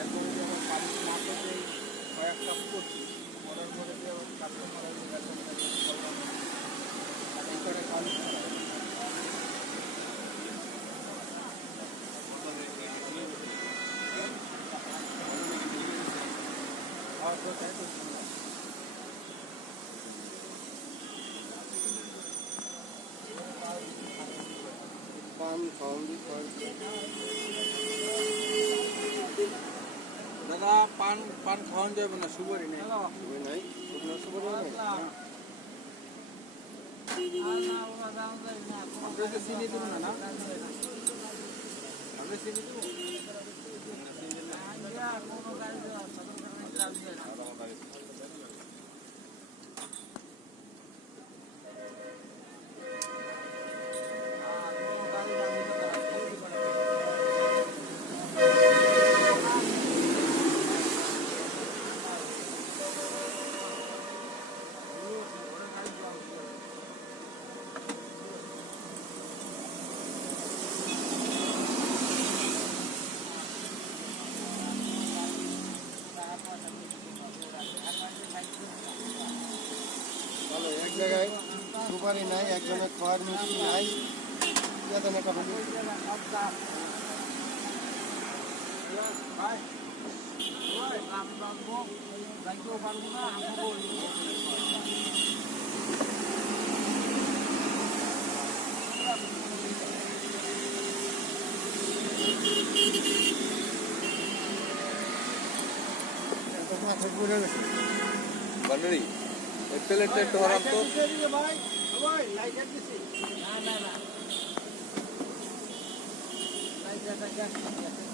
এরপরে যে আমার পানি মাঠে যেই কয়েকটা করছি মরার পরে যে আবার কাস্টমার এসে বেতন করলাম আর এই করে কাজ আর কোথায় তো পান খাওয়ান দাদা পান পান খাওয়ান যাবে না সুপারি নেই নাই সুপারি নাই আপনাকে চিনি দেবো না না আমরা চিনি দেবো ভালো এক জায়গায় সুপারি নাই একজনের খাওয়ার মিষ্টি নাই কেন একটা বলি বান্ডারি এই প্লেটটা একটু হরাম তো না